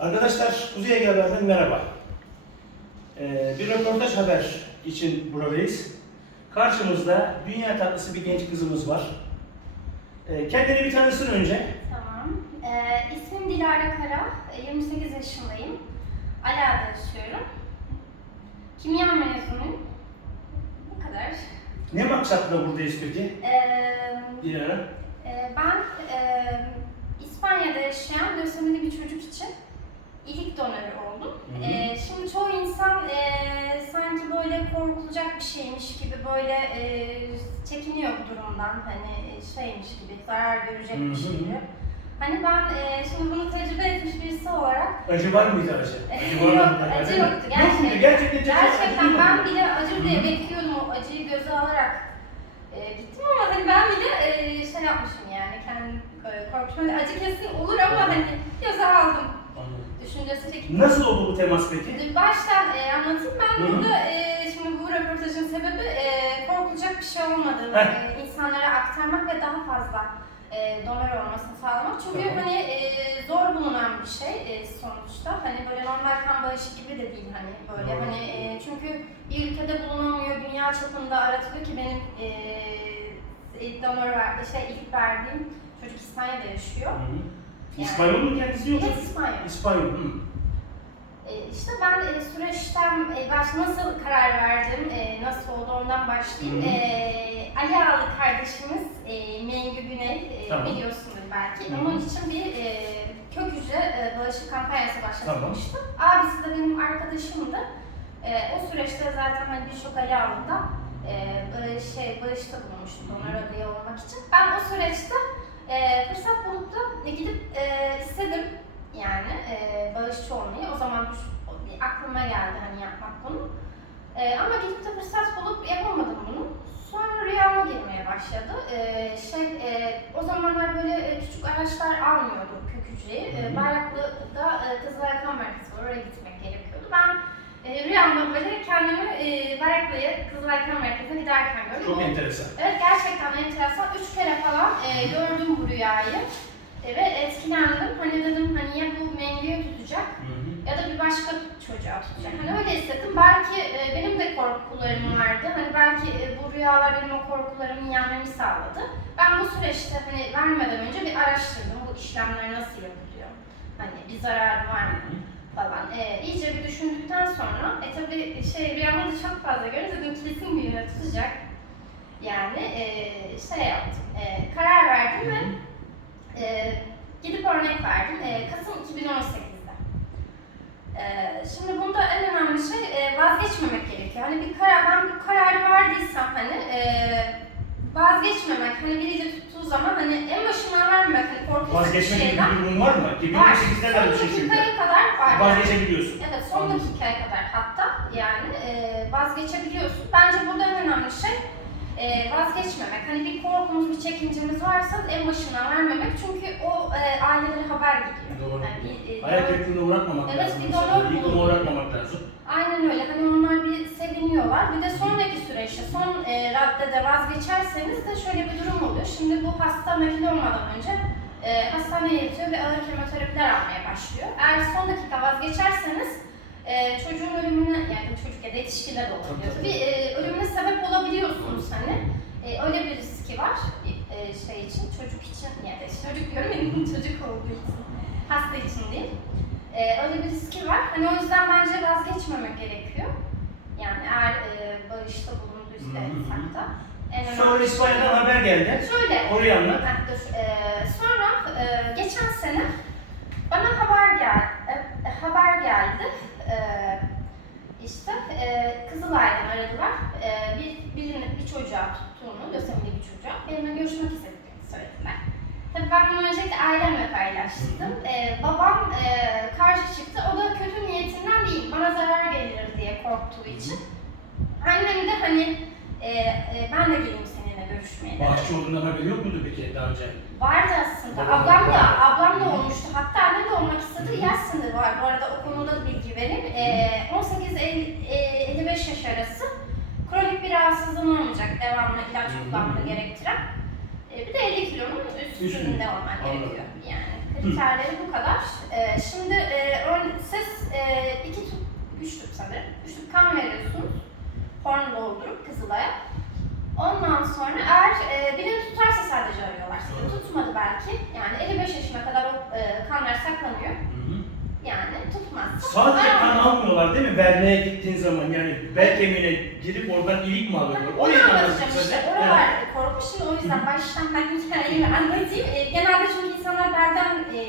Arkadaşlar Kuzey Ege Haber'den merhaba. Ee, bir röportaj haber için buradayız. Karşımızda dünya tatlısı bir genç kızımız var. Ee, kendini bir tanısın önce. Tamam. Ee, ismim Dilara Kara. Ee, 28 yaşındayım. Ala'da yaşıyorum. Kimya mezunuyum. Bu kadar. Ne maksatla buradayız peki? Ee, Dilara. e, ben e, İspanya'da yaşayan lösemili bir çocuk için ilik donörü oldum. Hı hı. Ee, şimdi çoğu insan e, sanki böyle korkulacak bir şeymiş gibi böyle e, çekiniyor bu durumdan. Hani şeymiş gibi, zarar görecek Hı hı. gibi. Hani ben e, şimdi bunu tecrübe etmiş birisi olarak Acı var mıydı acı? Acı var Yok, mıydı? acı yoktu. Yok? Gerçekten. Gerçekten, acı- acı gerçekten değil ben bile acır diye bekliyordum o acıyı göze alarak e, gittim ama hani ben bile e, şey yapmışım yani kendim e, korktum. Hani acı kesin olur ama hani göze aldım Düşüncesiyle gittim. Nasıl oldu bu temas peki? Baştan e, anlatayım. Ben Hı hı. burada e, şimdi bu röportajın sebebi e, korkulacak bir şey olmadığını Heh. e, insanlara aktarmak ve daha fazla e, donör olmasını sağlamak. Çünkü Tamam. hani e, zor bulunan bir şey e, sonuçta. Hani böyle normal kan bağışı gibi de değil hani böyle Doğru. hani e, çünkü bir ülkede bulunamıyor, dünya çapında aratılıyor ki benim e, ilk donör ver, şey ilk verdiğim çocuk İspanya'da yaşıyor. Hı hı. İspanyol mu kendisi yoksa? Evet İspanya. İspanyol. Hı. E, İşte ben e, süreçten e, baş nasıl karar verdim, e, nasıl oldu ondan başlayayım. Hı. E, Ali Ağalı kardeşimiz e, Mengü Güney e, Tamam. biliyorsundur belki. Hı hı. Onun için bir e, kök hücre e, bağışı kampanyası başlatılmıştı. Abisi de benim arkadaşımdı. E, o süreçte zaten hani birçok Ali Ağalı'da e, bağış, şey, bağışta bulunmuştu donör adayı olmak için. Ben o süreçte e, fırsat bulup da gidip e, istedim yani e, bağışçı olmayı. O zaman bir aklıma geldi hani yapmak bunu. E, ama gidip de fırsat bulup yapamadım bunu. Sonra rüyama girmeye başladı. E, şey, e, o zamanlar böyle e, küçük araçlar almıyordum kök hücreyi. E, Bayraklı'da e, Kızılay Kan Merkezi var, oraya gitmek gerekiyordu. Ben e, rüyamda böyle kendimi e, Bayraklı'ya Kızılay Kan Merkezi'ne giderken gördüm. Çok O- enteresan. Evet gerçekten enteresan. Üç kere falan e, gördüm bu rüyayı. E, ve etkilendim. Hani dedim hani ya bu Mengü'yü tutacak Hı hı. ya da bir başka çocuğa tutacak. Hani öyle hissettim. Belki e, benim de korkularım vardı. Hani belki e, bu rüyalar benim o korkularımı yenmemi sağladı. Ben bu süreçte hani vermeden önce bir araştırdım. Bu işlemler nasıl yapılıyor? Hani bir zararı var mı? Falan. E, iyice bir düşündükten sonra, e tabi şey rüyamda da çok fazla görünce dedim kesin birini tutacak. Yani e, şey yaptım, e, karar verdim ve e, gidip örnek verdim. E, Kasım 2018'de. E, şimdi bunda en önemli şey e, vazgeçmemek gerekiyor. Hani bir karar, ben bu kararı verdiysem hani e, vazgeçmemek, hani biriyle tuttuğu zaman hani en başından vermemek, korkunç bir Vazgeçme gibi şeyden. bir durum var mı? Var. 2018'de de Son bir şey çünkü. dakikaya kadar var. Vazgeçebiliyorsun. Evet, son dakikaya kadar hatta yani e, vazgeçebiliyorsun. Bence burada en önemli şey e, vazgeçmemek. Hani bir korkumuz, bir çekincemiz varsa en başından vermemek. Çünkü o e, ailelere haber gidiyor. Doğru. Yani bir, e, Ayak kırıklığına uğratmamak Evet, lazım. bir mesela. donör Yıkıma bulundu. uğratmamak lazım. Aynen öyle. Hani onlar bir seviniyorlar. Bir de sonraki süreçte, son e, raddede vazgeçerseniz de şöyle bir durum oluyor. Şimdi bu hasta nakil olmadan önce e, hastaneye yatıyor ve ağır kemoterapiler almaya başlıyor. Eğer son dakika vazgeçerseniz e, çocuğun ölümüne, yani çocuk ya da yetişkinde de olabiliyor. Tabii, e, ölümüne sebep olabiliyorsunuz hani. E, öyle bir riski var e, şey için, çocuk için, yani çocuk diyorum çocuk olduğu için, hasta için değil. Ee, öyle bir riski var. Hani o yüzden bence vazgeçmemek gerekiyor. Yani eğer e, bağışta bulunduysa da. Önemli Sonra İspanya'dan haber geldi. Şöyle, Orayı anlat. Dur. Ee, sonra e, geçen sene Bahçe olduğundan haberi yok muydu peki daha önce? Vardı aslında. Ablam da, ablam da olmuştu. Hatta annem de olmak istedi. Yaş sınırı var. Bu arada o konuda da bilgi vereyim. Ee, 18-55 yaş arası kronik bir rahatsızlığın olmayacak. Devamlı ilaç kullanmanı gerektiren. Ee, bir de 50 kilonun üstünde olman gerekiyor. Yani kriterleri bu kadar. Ee, şimdi e, siz e, iki tüp, üç tüp sanırım. Üç tüp kan veriyorsunuz. Horn doldurup Kızılay'a. Ondan sonra eğer e, birini tutarsa sadece arıyorlar. Evet. Tutmadı belki. Yani 55 yaşına kadar o e, kanlar saklanıyor. Yani tutmazsa. Sadece kan almıyorlar değil mi? Vermeye gittiğin zaman yani bel kemiğine girip oradan ilik mi alıyorlar? Onu Oraya anlatacağım işte. Evet. Oralar korkmuş. Şimdi o yüzden baştan ben hikayemi anlatayım. E, genelde çünkü insanlar belden e,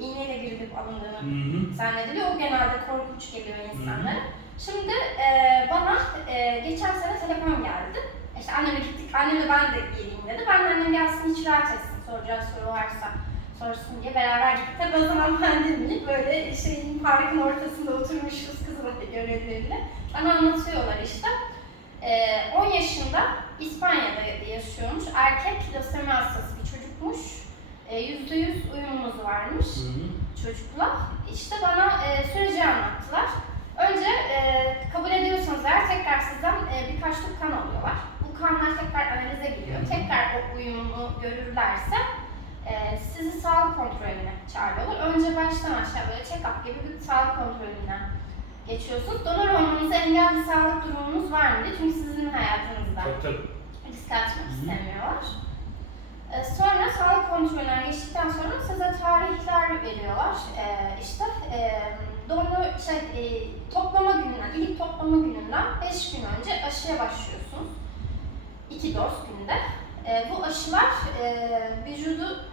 iğneyle girilip alındığını Hı hı. zannediliyor. O genelde korkunç geliyor insanlara. Şimdi e, bana e, geçen sene telefon geldi. İşte anneme gittik, anneme ben de geleyim dedi. Ben de annem gelsin hiç rahat etsin, soracağı soru varsa sorsun diye beraber gittik. Tabii o zaman pandemi, böyle şeyin parkın ortasında oturmuşuz kızımla görevleriyle. Bana anlatıyorlar işte. E, 10 yaşında İspanya'da yaşıyormuş. Erkek lösemi hastası bir çocukmuş. E, %100 uyumumuz varmış Hı hı. çocukla. İşte bana e, süreci anlattılar. Önce e, kabul ediyorsanız eğer tekrar sizden e, birkaç tüp kan alıyorlar. Bu kanlar tekrar analize giriyor. Tekrar o uyumu görürlerse e, sizi sağlık kontrolüne çağırıyorlar. Önce baştan aşağı böyle check-up gibi bir sağlık kontrolünden geçiyorsunuz. Donör olmanıza engel bir sağlık durumunuz var mı diye. Çünkü sizin hayatınızda Tabii tabii. risk atmak istemiyorlar. Ee, Sonra sağlık kontrolünden geçtikten sonra size tarihler veriyorlar. Ee, işte e, donör şey e, toplama gününden, ilik toplama gününden 5 gün önce aşıya başlıyorsunuz. 2 doz günde. Ee, bu aşılar e, vücudu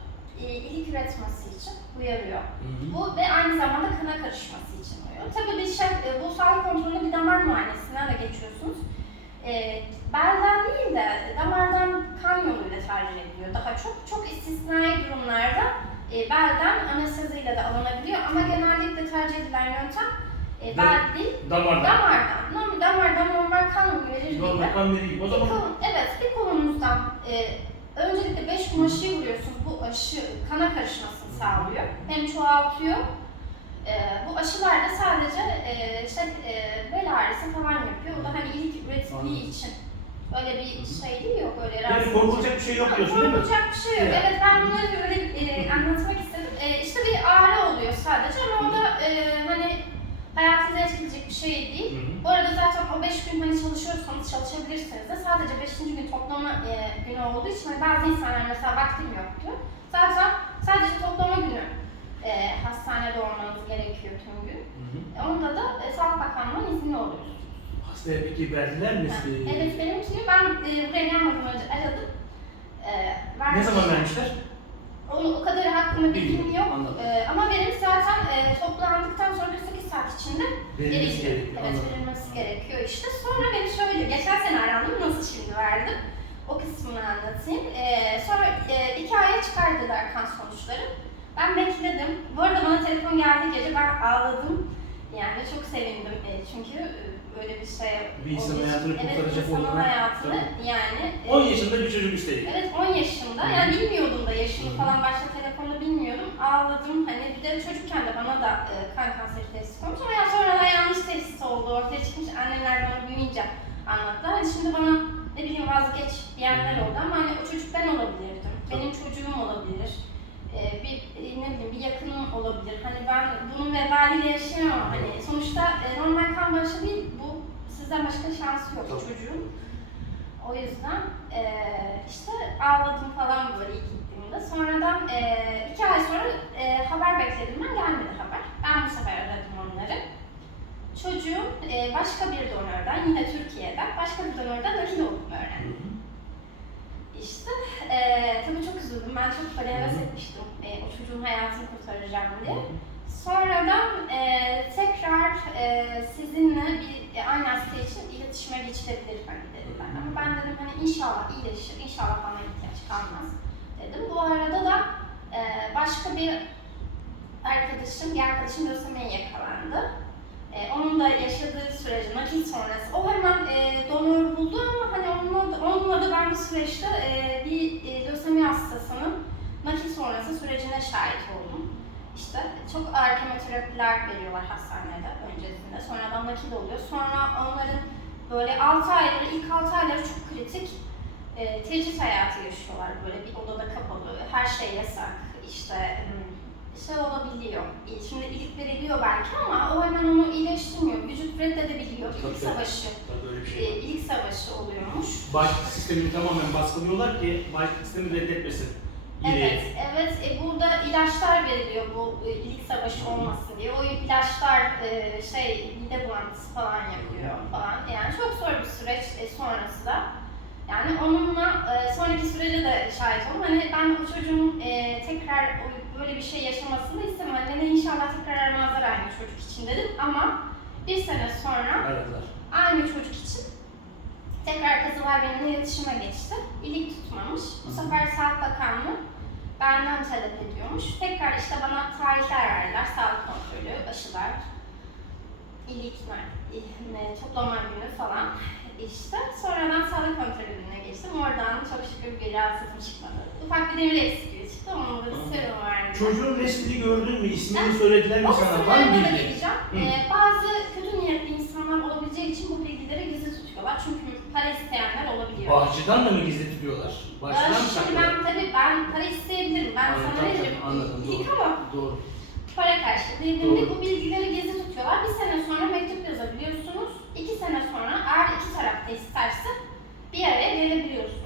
e, ilik üretmesi için uyarıyor. Hı hı. Bu ve aynı zamanda kana karışması için oluyor. Tabii bir şey, e, bu sağlık kontrolünde bir damar muayenesinden de geçiyorsunuz. E, belden değil de damardan kan yoluyla tercih ediliyor. Daha çok çok istisnai durumlarda e, belden anesteziyle de alınabiliyor ama genellikle tercih edilen yöntem e, bel değil, Damardan. damardan. Normal, damardan normal kan verir. Normal kan vereyim. O Bir zaman kolun- evet, bir kolunuzdan e, öncelikle 5 gün aşıyı vuruyorsunuz. Bu aşı kana karışmasını sağlıyor. Hem çoğaltıyor. E, bu aşılar da sadece e, şey, e, bel ağrısı falan yapıyor. O da hani ilk üretildiği Anladım. için. Öyle bir şey değil yok öyle yani korkulacak bir şey yok diyorsun değil mi? Korkulacak bir şey yok. Evet. Evet ben bunları böyle e, anlatmak istedim. E, işte bir ağrı oluyor sadece ama o da e, hani hayatınızı etkileyecek bir şey değil. Hı hı. Bu arada zaten o 5 gün hani çalışıyorsanız çalışabilirsiniz de sadece 5. gün toplama e, günü olduğu için hani bazı insanlar mesela vaktim yok diyor. Zaten sadece toplama günü e, hastanede olmanız gerekiyor tüm gün. Hı hı. E, onda da e, Sağlık Bakanlığı'nın izni oluyorsunuz. Hastaya peki verdiler mi? Size? Evet benimkini ben e, buraya gelmeden önce aradım. E, Ne zaman vermişler? Onun o kadar hakkında bilgim yok. anladım. E, ama benim zaten e, toplandıktan sonra 48 saat içinde Verilmesi Gerekiyor. gerekiyor. Evet anladım. verilmesi gerekiyor işte. Sonra beni şöyle, geçen sene arandım, nasıl şimdi verdim? O kısmını anlatayım. Ee, sonra e, iki aya çıkardılar kan sonuçları. Ben bekledim. Bu arada bana telefon geldi gece, ben ağladım. Yani çok sevindim e, çünkü e, böyle bir şey Bir insan olduğu için- hayatını kurtaracak Evet, insanın olduğuna- hayatını Tabii. yani... e, 10 yaşında bir çocuk üstelik. Evet 10 yaşında. Yani bilmiyordum da yaşını Hı. falan başta telefonda bilmiyordum. Ağladım. Hani bir de çocukken de bana da e, kan kanseri teşhisi konmuş ama ya sonradan yanlış teşhis oldu. Ortaya çıkmış anneler bana büyüyünce anlattılar. Hani şimdi bana ne bileyim vazgeç diyenler oldu ama hani o çocuk ben olabilirdim. Benim çocuğum olabilir. E, bir e, ne bileyim bir yakınım olabilir. Hani ben bunun vebaliyle yaşayamam. Hani sonuçta e, normal kan bağışı değil sizden başka şansı yok Tabii. çocuğun. O yüzden eee, işte ağladım falan böyle ilk gittiğimde. Sonradan eee, iki ay sonra eee, haber bekledim ben gelmedi haber. Ben bu sefer aradım onları. Çocuğun eee, başka bir donörden yine Türkiye'den başka bir donörden nakil olduğunu öğrendim. İşte eee tabii çok üzüldüm. Ben çok para heves etmiştim eee, o çocuğun hayatını kurtaracağım diye. Sonradan eee, tekrar eee, sizinle bir e, aynı hasta için iletişime geçilebilir hani dediler. Ama ben dedim hani inşallah iyileşir, inşallah bana ihtiyaç kalmaz dedim. Bu arada da eee, başka bir arkadaşım, bir arkadaşım lösemiye yakalandı. Eee, onun da yaşadığı süreci, nakil sonrası. O hemen eee donör buldu ama hani onunla onunla da ben bu süreçte eee, bir e, lösemi hastasının nakil sonrası sürecine şahit oldum. İşte çok ağır kemoterapiler veriyorlar hastanede öncesinde. Sonradan nakil oluyor. Sonra onların böyle 6 ayları, ilk 6 ayları çok kritik. E, tecrit hayatı yaşıyorlar böyle bir odada kapalı. Her şey yasak. İşte hmm, şey olabiliyor. E, Şimdi ilik veriliyor belki ama o hemen onu iyileştirmiyor. Vücut reddedebiliyor. İlk tabii. savaşı, Tabii öyle bir e, şey var. ilk savaşı oluyormuş. Bağışıklık sistemini tamamen baskılıyorlar ki bağışıklık sistemi reddetmesin. Evet, evet. E, burada ilaçlar veriliyor bu e, ilk savaşı olmasın diye. O ilaçlar e, şey mide bulantısı falan yapıyor falan. Yani çok zor bir süreç e, sonrası da. Yani onunla e, sonraki sürece de şahit oldum. Hani ben o çocuğun e, tekrar böyle bir şey yaşamasını istemem. Hani inşallah tekrar aramazlar aynı çocuk için dedim ama bir sene sonra Aradılar. aynı çocuk için tekrar kızılar benimle iletişime geçti. İlik tutmamış. Bu sefer Sağlık Bakanlığı benden talep ediyormuş. Tekrar işte bana tarihler verdiler. Sağlık kontrolü, aşılar, ilikler, toplama günü falan. İşte sonradan sağlık kontrolüne geçtim. Oradan çok şükür bir rahatsızlık çıkmadı. Ufak bir demir eksikliği çıktı. Onun da bir serum verdi. Çocuğun resmini gördün mü? İsmini söylediler mi O sana? Var mı sınırlarına da geleceğim. Ee, bazı insanlar olabileceği için bu bilgileri gizli tutuyorlar. Çünkü para isteyenler olabiliyor. Bağışçıdan da mı gizli tutuyorlar? Ya Bağışçıdan mı şimdi saklıyorlar? ben tabii ben para isteyebilirim. Ben Anladım, sana tabii, veririm. anladım, İlk doğru. ama Doğru. para karşılığı dediğimde Doğru. bu bilgileri gizli tutuyorlar. Bir sene sonra mektup yazabiliyorsunuz. İki sene sonra eğer iki taraf da isterse bir araya gelebiliyorsunuz.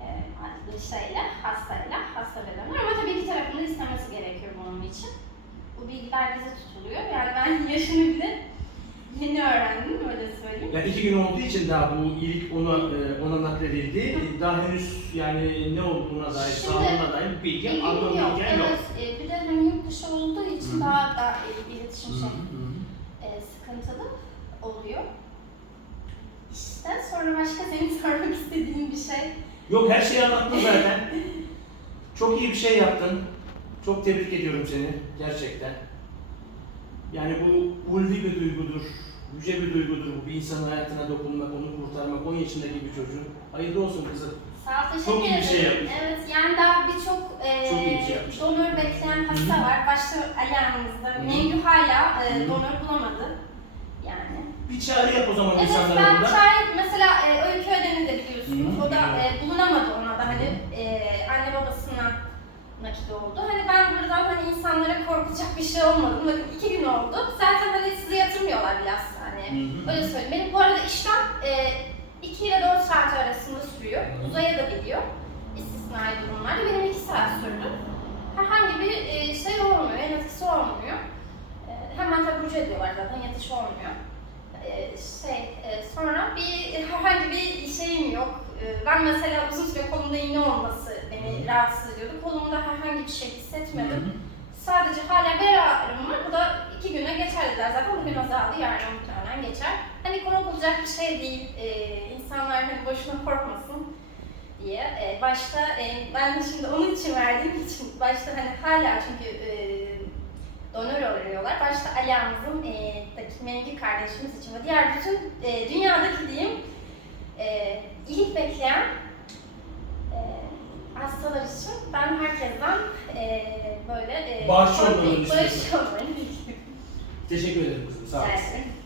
Ee, şeyle, hastayla, hasta bedenler. Ama tabii iki tarafın da istemesi gerekiyor bunun için. Bu bilgiler gizli tutuluyor. Yani ben yaşını bile yeni öğrendim, öyle söyleyeyim. Yani iki gün olduğu için daha bu iyilik ona e, ona nakledildi. Daha henüz yani ne olduğuna dair, Şimdi, sağlığına dair bir bilgi Bilgim alma yok. Evet, e, bir de hani yurt dışı olduğu için Hı. daha da e, iletişim şey, e, sıkıntılı oluyor. İşte sonra başka senin sormak istediğin bir şey. Yok her şeyi anlattın zaten. Çok iyi bir şey yaptın. Çok tebrik ediyorum seni gerçekten. Yani bu ulvi bir duygudur. Yüce bir duygudur bu. Bir insanın hayatına dokunmak, onu kurtarmak, 10 yaşındaki bir çocuğun. Hayırlı olsun kızım. Sağ ol, teşekkür Çok iyi bir şey ederim. yapmışsın. Evet, yani daha birçok e, Çok iyi bir şey yapmışsın. donör bekleyen hasta Hı. var. Başta ayağımızda. Hı. Mengü hala e, Hı. donör bulamadı. Yani. Bir çağrı yap o zaman Evet insanlara ben burada. şahit mesela e, Öykü Öden'i de biliyorsunuz. Hı. O da e, bulunamadı ona da hani e, anne babasından nakit oldu. Hani ben buradan hani insanlara korkacak bir şey olmadı. Bakın iki gün oldu. Zaten hani sizi yatırmıyorlar bile hastaneye. Hı hı. Öyle söyleyeyim. Benim bu arada işlem e, 2 ile 4 saat arasında sürüyor. Uzaya da biliyor. İstisnai durumlarda. Benim 2 saat sürdü. Herhangi bir e, şey olmuyor, yan etkisi olmuyor. E, hemen taburcu ediyorlar zaten, yatış olmuyor. E, şey, e, sonra bir herhangi bir şeyim yok. E, ben mesela uzun süre kolumda iğne olması beni rahatsız ediyordu. Kolumda herhangi bir şey hissetmedim. hı. Sadece hala bir ağrım var. Bu da iki güne geçer dediler. Zaten bugün azaldı, yarın muhtemelen geçer. Hani korkulacak bir şey değil. Ee, insanlar hani boşuna korkmasın diye. Ee, başta e, ben şimdi onun için verdiğim için başta hani hala çünkü e, donör arıyorlar. Başta Alia'mızın e, daki Mengü kardeşimiz için ve diğer bütün e, dünyadaki diyeyim e, iyilik bekleyen e, hastalar için ben herkesten e, böyle e, olmayı Teşekkür ederim kızım. Sağ olasın. Yani.